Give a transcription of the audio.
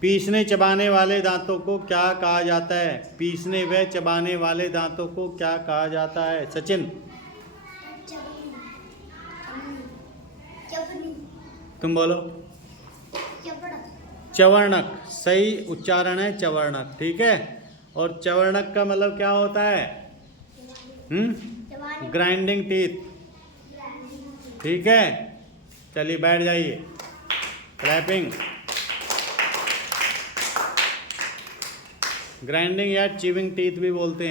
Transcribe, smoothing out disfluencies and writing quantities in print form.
पीसने चबाने वाले दांतों को क्या कहा जाता है? पीसने व चबाने वाले दांतों को क्या कहा जाता है? सचिन तुम बोलो। चवर्णक, सही उच्चारण है चवर्णक, ठीक है। और चवर्णक का मतलब क्या होता है? ग्राइंडिंग टीथ, ठीक है। चलिए बैठ जाइए। क्लैपिंग। ग्राइंडिंग या चिविंग टीथ भी बोलते हैं।